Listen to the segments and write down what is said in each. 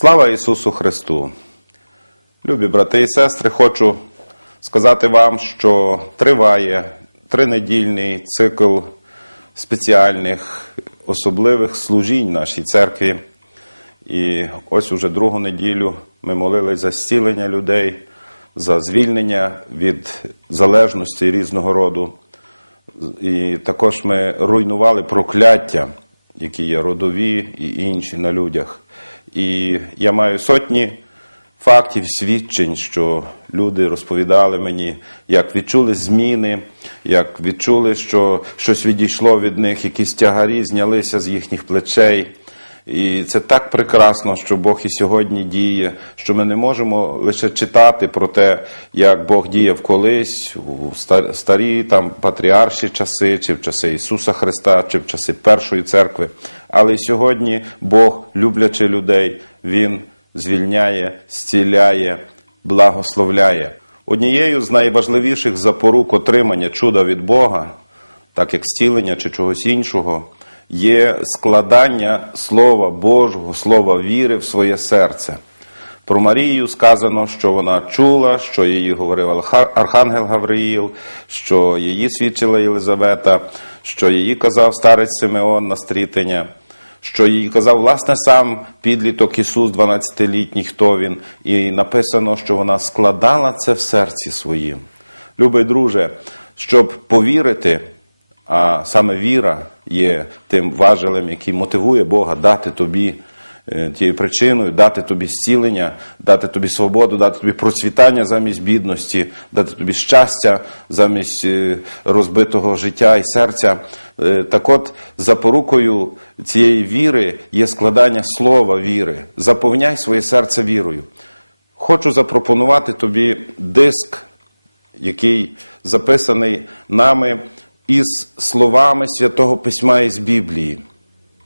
Слава Ісусу Христу! Любі брати і сестри, хочу сказати вам, що триває тринедільний цикл спеціальних особливих служінь нашій церкві. І ось уже другу неділю ми молились за зцілення людей, за звільнення від залежності різного роду. І також ми руйнували прокляття, які є родові і інші на людях. І я маю сотні фактів, свідчень, що люди розповідали мені, як відчули зміни, як відчули, що щось відійшло від них, якісь тягарі знялися з їхніх плечей. І це так прекрасно, що Бог і сьогодні діє, що ми не можемо лише читати про те, як Бог діяв колись у ста- старі там патріарші часи, чи в часи Ісуса Христа, чи в часи Першої церкви. Але сьогодні Бог, люблячи людей, Він звільняє, зціляє, благословляє. Однією з найважливіших запорук отримання чуда від Бога, так як зцілення чи чогось іншого, є складання Слова Божого, Слова віри в своє серце. Про Марію сказано, що вона чула, що її говорив Архангел Гавриїл, що її свідчила Єлизавета, що її казав старець Симеон на стрітення, що їй казав власне сам підліток Ісус, 12-літній, хто він, і написано, що вона складала це в серці своїм. Любий друже, щоб повірити, а саме віра є тим важелем, який мотивує Бога дати тобі е, тією причиною, дати тобі зцілення, дати тобі свободу, дати тобі процвітання замість бідності, дати тобі щастя замість е, розбитого життя і серця. Е, Так от, запорукою цієї віри є складання слова віри. Заповняй своє серце вірою. Хочу запропонувати тобі диск який записаний нами із словами Святого Письма із Біблії.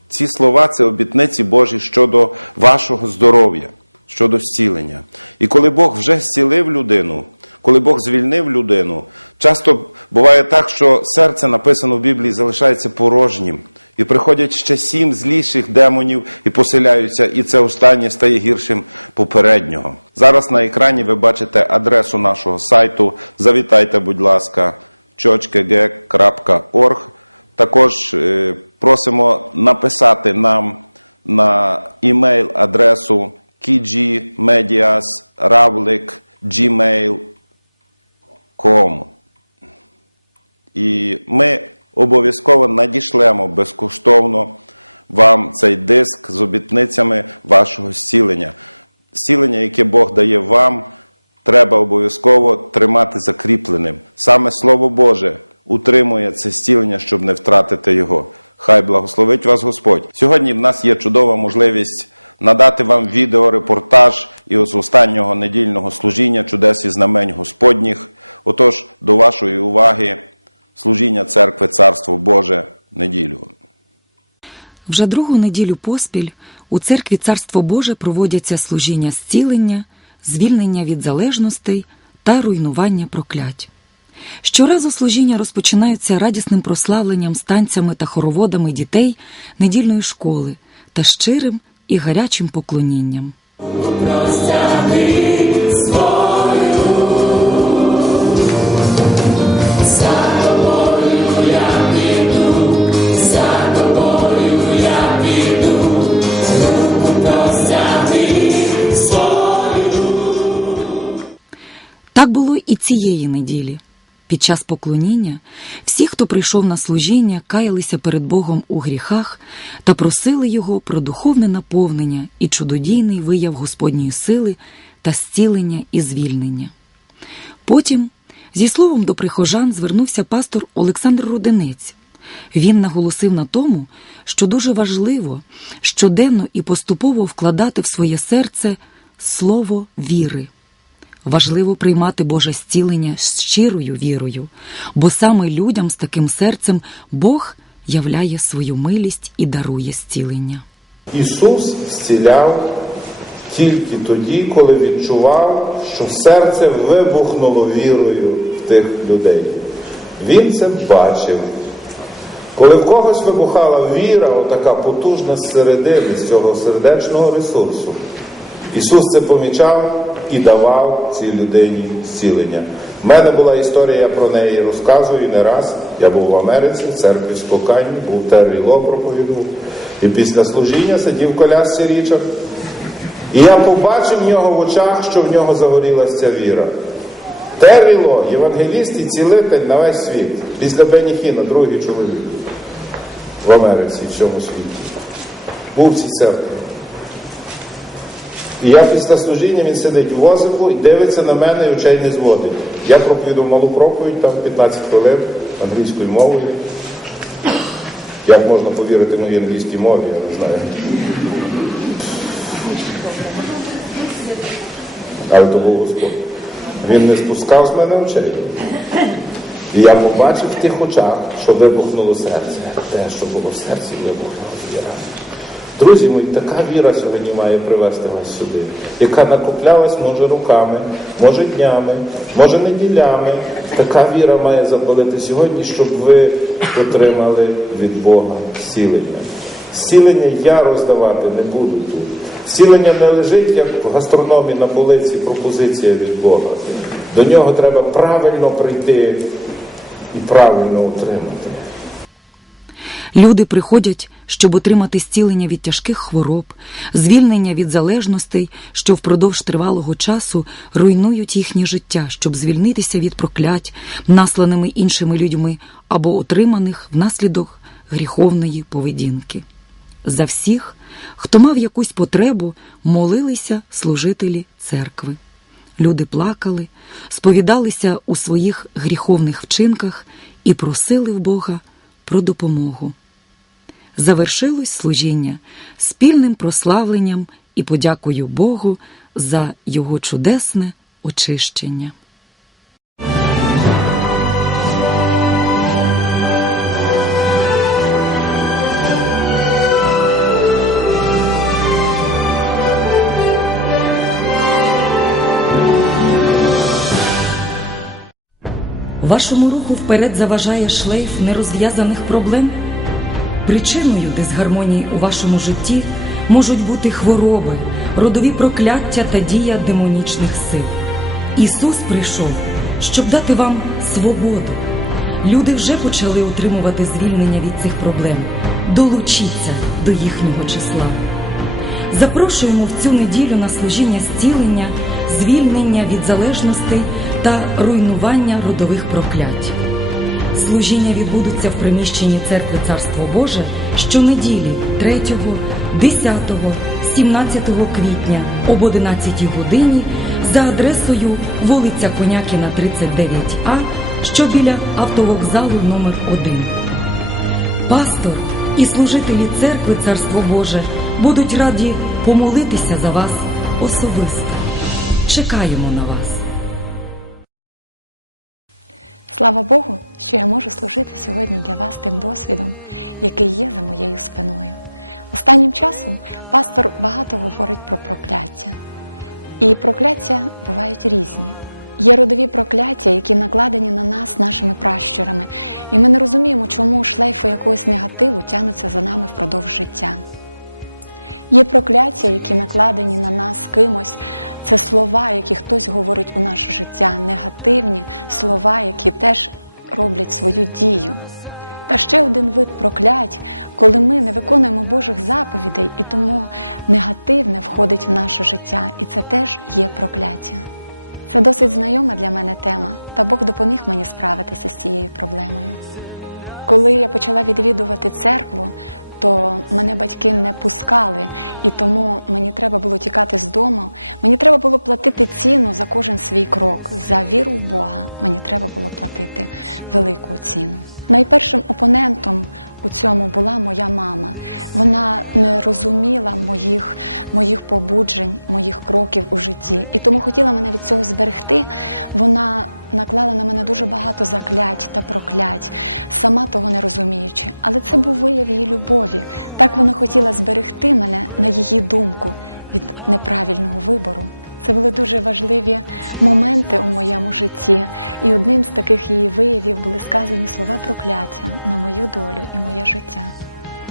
Ці слова це обітниці Божі щодо вашого здоров'я, щодо зцілення. І коли Бог вже зцілив людину, коли Бог звільнив людину, часто буває так, що серце написано в Біблії залишається порожнім. І приходять ще сім зліших демонів і поселяються, і це останнє стає гіршим попереднього. Зараз на екрані ви бачите адресу нашого сайту. Завітайте, будь ласка, chochkg.org. Також е, просимо написати нам на імейл адресу kgmedias.gmail.com І ми обов'язково надішлемо безкоштовно вам цей диск з обітницями вашого зцілення. Зцілення, яке Бог дає вам, треба обов'язково тримати закріпленим. Саме Слово Боже утримує це зцілення, щоб не втратити його. Хай благословить вас Господь. Сьогодні в нас є чудова можливість надати вам відеорепортаж із останнього недільного служіння чудес і знамень Господніх. Отож, до вашої уваги служіння церкви Царство Боже неділю. Вже другу неділю поспіль у церкві Царство Боже проводяться служіння зцілення, звільнення від залежностей та руйнування проклять. Щоразу служіння розпочинаються радісним прославленням станцями та хороводами дітей недільної школи та щирим і гарячим поклонінням. Так цієї неділі. Під час поклоніння всі, хто прийшов на служіння, каялися перед Богом у гріхах та просили Його про духовне наповнення і чудодійний вияв Господньої сили та зцілення і звільнення. Потім зі словом до прихожан звернувся пастор Олександр Руденець. Він наголосив на тому, що дуже важливо щоденно і поступово вкладати в своє серце слово віри. Важливо приймати Боже зцілення з щирою вірою, бо саме людям з таким серцем Бог являє свою милість і дарує зцілення. Ісус зціляв тільки тоді, коли відчував, що серце вибухнуло вірою в тих людей. Він це бачив. Коли в когось вибухала віра, отака потужна зсередини, з цього сердечного ресурсу, Ісус це помічав і давав цій людині зцілення. У мене була історія, я про неї розказую не раз. Я був в Америці, в церкві спокійні, був Террі Ло проповідував. І після служіння сидів в колясці Річард. І я побачив в нього в очах, що в нього загорілася ця віра. Террі Ло, євангеліст і цілитель на весь світ. Після Бенні Хіна, другий чоловік в Америці, в цьому світі. Був в цій церкві. І я після служіння він сидить в возику і дивиться на мене і очей не зводить. Я проповідав малу проповідь, там 15 хвилин англійською мовою. Як можна повірити моїй англійській мові, я не знаю. Але то був Господь. Він не спускав з мене очей. І я побачив в тих очах, що вибухнуло серце. Те, що було в серці, вибухнуло. Друзі мої, така віра сьогодні має привести вас сюди, яка накоплялась може руками, може днями, може неділями. Така віра має запалити сьогодні, щоб ви отримали від Бога зцілення. Зцілення я роздавати не буду тут. Зцілення не лежить, як в гастрономі на полиці пропозиція від Бога. До нього треба правильно прийти і правильно отримати. Люди приходять, щоб отримати зцілення від тяжких хвороб, звільнення від залежностей, що впродовж тривалого часу руйнують їхнє життя, щоб звільнитися від проклять, насланими іншими людьми або отриманих внаслідок гріховної поведінки. За всіх, хто мав якусь потребу, молилися служителі церкви. Люди плакали, сповідалися у своїх гріховних вчинках і просили в Бога про допомогу. Завершилось служіння спільним прославленням і подякою Богу за його чудесне очищення. Вашому руху вперед заважає шлейф нерозв'язаних проблем. Причиною дисгармонії у вашому житті можуть бути хвороби, родові прокляття та дія демонічних сил. Ісус прийшов, щоб дати вам свободу. Люди вже почали отримувати звільнення від цих проблем. Долучіться до їхнього числа. Запрошуємо в цю неділю на служіння зцілення, звільнення від залежностей та руйнування родових проклять. Служіння відбудуться в приміщенні церкви Царство Боже щонеділі 3, 10, 17 квітня об 11 годині за адресою вулиця Конякіна, 39А, що біля автовокзалу номер 1 Пастор і служителі церкви Царство Боже будуть раді помолитися за вас особисто. Чекаємо на вас. Слава Богу, що я можу служити сьогодні для вас тим досвідом, який є за моєю спиною. Останнім часом пастор багато говорить про прокляття. І прокляття бувають різні. Є родові прокляття, які накладені на нас нашими пращурами, і ми не розуміємо, чому шлейфи якогось негативу тягнуться за нами впродовж життя. Є прокляття, які накладені на нас кимось. Це слова, які хтось говорить у наше життя, негативні слова, які теж роблять свою дію. Та ще один вид проклять, коли ми не виконуємо Божих заповідей, і тому негативне входить в наше життя, і це теж є прокляття. Це досить знайома для мене тема, та Бог допоміг мені справитися з цією проблемою. Коли я почала відвідувати церкву, то мене батьки не пускали, і тому мені треба було тікати з дому. Мені треба було платити ціну за кожен свій крок. За віру в Бога мені треба було платити велику ціну. Найпершим опонентом у цьому була моя мама. Вона не розуміла моїх, моїх побуджень, моїх кроків у житті, і тому хотіла мене від цього зберегти. Вона наклала на мене дуже багато заклять та проклять, сама того не розуміючи. Але це був вияв її любові. Так вона хотіла зберегти мене на її думку від неправильного вибору. Це були дуже важливі моменти у моєму житті, і одним з таких її виявів були сказані слова прокляття на мою долю і моє життя.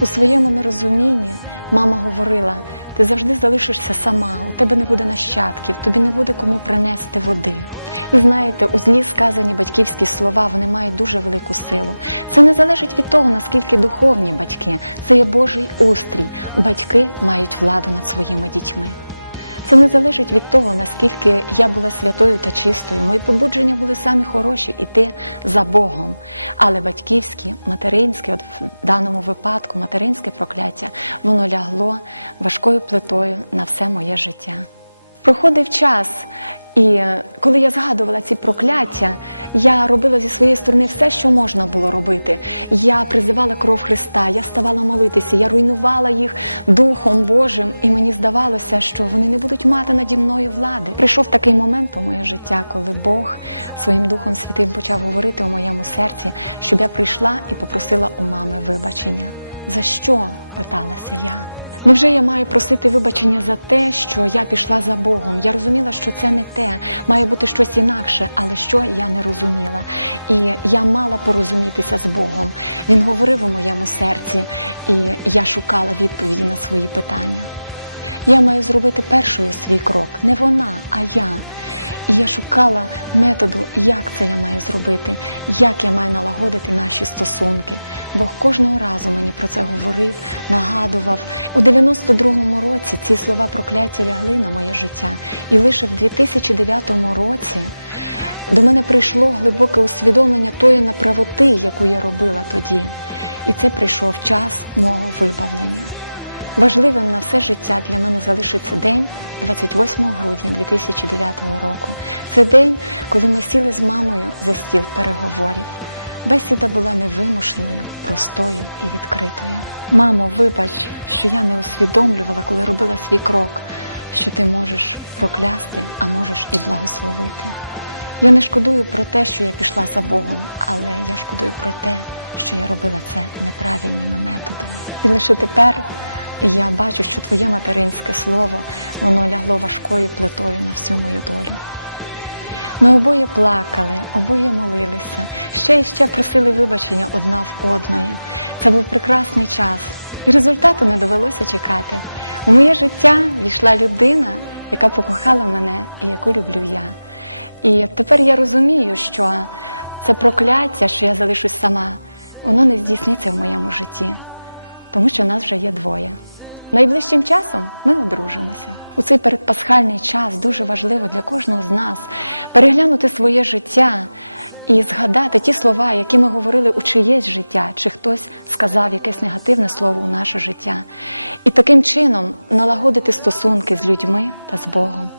У своєму нерозумінні мама говорила: Ти завжди залишишся сама, у тебе не буде нащадків, тобі не буде кому принести води. І знаєте, у злі сказані батьківські слова вони мають дуже велику силу. Це не залежить від того, наскільки духовні батьки. Це є Божий устрій. Батьки мають владу над своїми дітьми. Це не залежить від того, наскільки я була святою та чистою. Мої побудження були самі хороші іти за Богом. Але батьківське, материнське, от в даному випадку, материнське прокляття, воно лягло важкою плитою на все моє життя. Проходив час, і е, коли я згадувала ці прокляття, я робила зі своєї сторони все, що можна було робити. Я призивала кров Христа, я ставала молитися, я руйнувала їх Духом Божим, і мені здавалося, що вони не будуть мати наді мною влади. Прийшов такий момент у моє життя, коли Бог своїм Духом Святим почав говорити у моєму серці, щоб я прийшла і попросила у мами вибачення. За що? питалася я. Невже я маю просити вибачення за те, що я пішла за Богом? Я розуміла, що це не те, має бути щось інакше, але що я не розуміла. І я мала порозумітися з Богом. Він говорив у моєму серці, і я шукала відповіді на свої питання. Я маю зробити першою свій крок, не вона, а я. І я шукала методу, як це я маю зробити, як я маю налагодити наші стосунки. Бог кожного разу мені про це говорив, нагадував. У 92-му році ці слова прокляття лягли на моє життя. І лише в 2009 році до мене прийшло глибоке усвідомлення тої неправоти, яку я робила тоді. І це прийшов час мого вибавлення. Важливим на все життя для мене залишиться день 28 грудня 2009 року. Це день, коли ми сіли з мамою за стіл переговорів. Бесіда була невимушеною, простою і відкритою. Мамо, вибач, що я не усвідомлювала, коли робила свій крок, що ти можеш проклясти, а можеш і благословити. Я не шкодую про те, що я пішла за Богом, але я шкодую про те, що я робила це неправильними методами. І лише тепер я бачу, що твоє материнське слово воно лягло важкою плитою на всю мою долю. Ми обоє плакали, обоє молилися, ще і ще просили вибачення одна в одної. Це був прекрасний час, і результату не довелося чекати. У моє життя війшла людина, яка покохала мене і яку люблю я. І тепер я розумію, що це прокляття, що я залишусь сама, воно не здійсниться в моєму житті, тому що нас вже є двоє. Найближчим часом ми одружимося. У цей передпасхальний час дуже важливо для кожного з нас переглянути своє життя і згадати ті слова, які ми говорили у чиєсь життя, чи хтось сказав якесь негативне слово у наше життя, і таким чином налагодити стосунки з людьми та з Богом.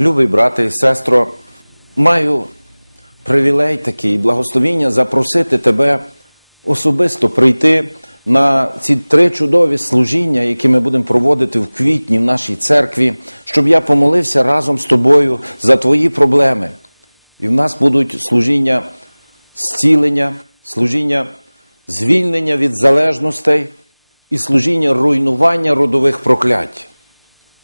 Любий брате і сестро, маю привілей такий, благословіння запросити тебе особисто прийти на ці три чудові служіння, які ми будемо проводити в квітні в нашій церкві, щоб я помолився разом з тобою за твої проблеми. І в нас будуть служіння зцілення, служіння звільнення від залежностей і служіння руйнування родових проклять.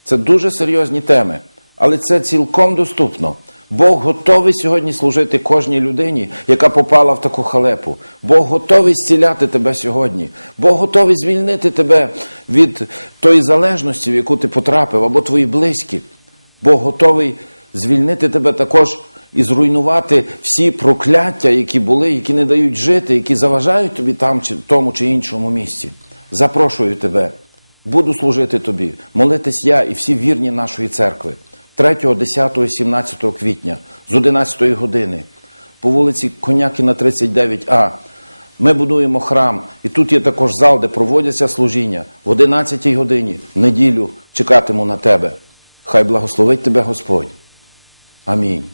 Це дуже серйозні теми, але це цілком доступно. Бог готовий сьогодні служити кожній людині, яка попала в таку халепу. Бог готовий зціляти тебе сьогодні. Бог готовий звільнити тебе від тої залежності, в яку ти потрапив, або твої близькі. Бог готовий звільнити тебе також і зруйнувати всі прокляття, які були, які не дають жити, які заважають тобі там, чи тому чи іншому місці. Запрошую тебе. Буду служити тобі, молитись я і всі вірні нашої церкви 3, 10, 17 квітня з 11 години по вулиці Конякіна 39А. Ми будуємо храм, і тут є також зал, де проводяться служіння. В 11 годині в неділю чекатиму на тебе. Хай благословить тебе Господь. Амінь.